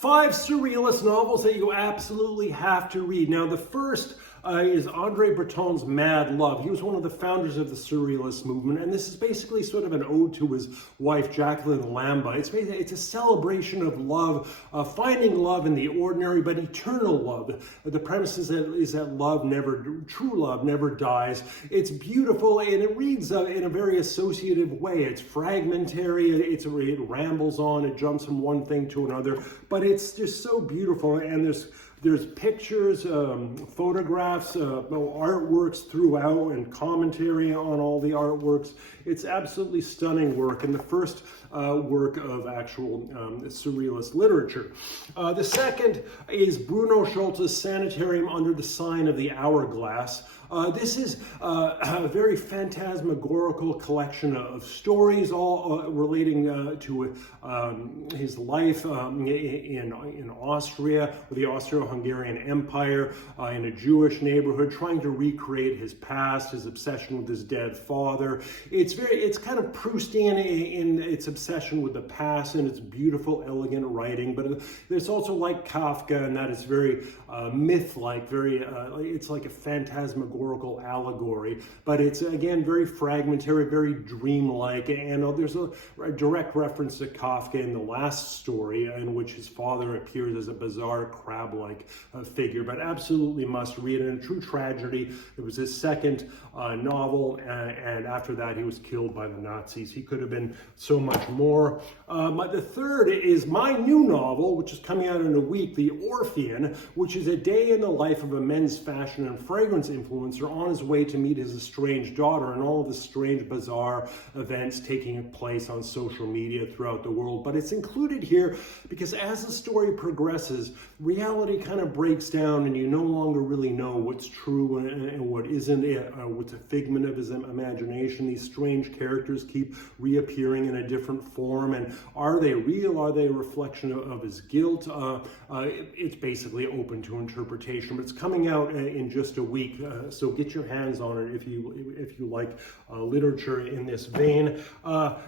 5 surrealist novels that you absolutely have to read. Now, the first is Andre Breton's Mad Love. He was one of the founders of the surrealist movement, and this is basically sort of an ode to his wife, Jacqueline Lamba. It's a celebration of love, finding love in the ordinary, but eternal love. The premise is that true love never dies. It's beautiful, and it reads in a very associative way. It's fragmentary, it rambles on, it jumps from one thing to another, but it's just so beautiful, and there's pictures, photographs, artworks throughout, and commentary on all the artworks. It's absolutely stunning work, and the first work of actual surrealist literature. The second is Bruno Schultz's Sanatarium Under the Sign of the Hourglass. This is a very phantasmagorical collection of stories, all relating to his life in Austria, the Austro-Hungarian Empire, in a Jewish neighborhood, trying to recreate his past, his obsession with his dead father. It's kind of Proustian in its obsession with the past and its beautiful, elegant writing, but it's also like Kafka in that it's very myth-like, it's like a phantasmagorical allegory, but it's again very fragmentary, very dreamlike, and there's a direct reference to Kafka in the last story, in which his father appears as a bizarre crab-like figure, but absolutely must read it. And a true tragedy. It was his second novel, and after that he was killed by the Nazis. He could have been so much more. But the third is my new novel, which is coming out in a week, The Orphean, which is a day in the life of a men's fashion and fragrance influencer on his way to meet his estranged daughter, and all of the strange, bizarre events taking place on social media throughout the world. But it's included here because as the story progresses, reality kind of breaks down, and you no longer really know what's true and what isn't, what's a figment of his imagination. These strange characters keep reappearing in a different form, and are they real? Are they a reflection of his guilt? It's basically open to interpretation, but it's coming out in just a week, so get your hands on it if you like literature in this vein.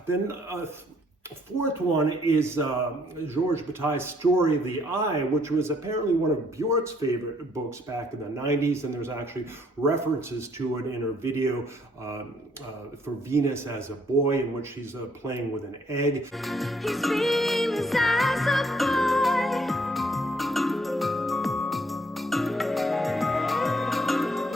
Then fourth one is Georges Bataille's Story of the Eye, which was apparently one of Bjork's favorite books back in the 90s, and there's actually references to it in her video for Venus as a Boy, in which she's playing with an egg. He's Venus as a boy.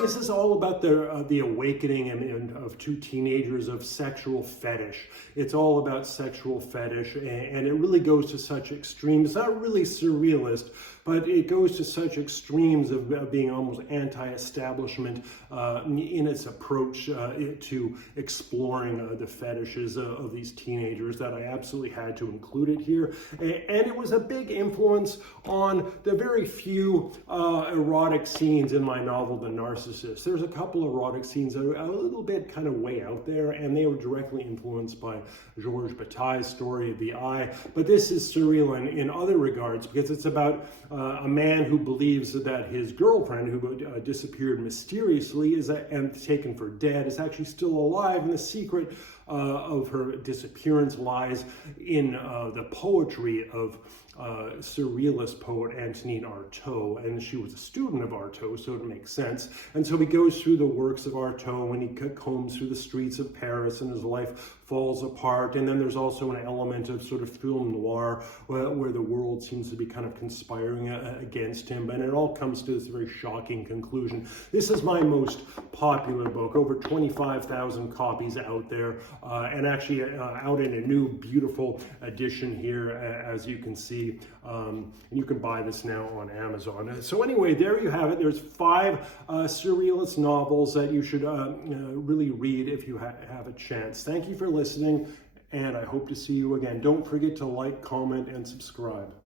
This is all about the awakening of two teenagers of sexual fetish. It's all about sexual fetish, and it really goes to such extremes. It's not really surrealist, but it goes to such extremes of being almost anti-establishment in its approach to exploring the fetishes of these teenagers that I absolutely had to include it here. And it was a big influence on the very few erotic scenes in my novel, The Narcissist. There's a couple of erotic scenes that are a little bit kind of way out there, and they were directly influenced by Georges Bataille's Story of the Eye. But this is surreal in other regards, because it's about a man who believes that his girlfriend, who disappeared mysteriously and taken for dead, is actually still alive, and the secret of her disappearance lies in the poetry of surrealist poet Antonin Artaud, and she was a student of Artaud, so it makes sense. And so he goes through the works of Artaud, and he combs through the streets of Paris, and his life falls apart. And then there's also an element of sort of film noir where the world seems to be kind of conspiring against him, and it all comes to this very shocking conclusion. This is my most popular book, over 25,000 copies out there, and actually out in a new beautiful edition here, as you can see. And you can buy this now on Amazon. So anyway, there you have it. There's 5 surrealist novels that you should really read if you have a chance. Thank you for listening, and I hope to see you again. Don't forget to like, comment, and subscribe.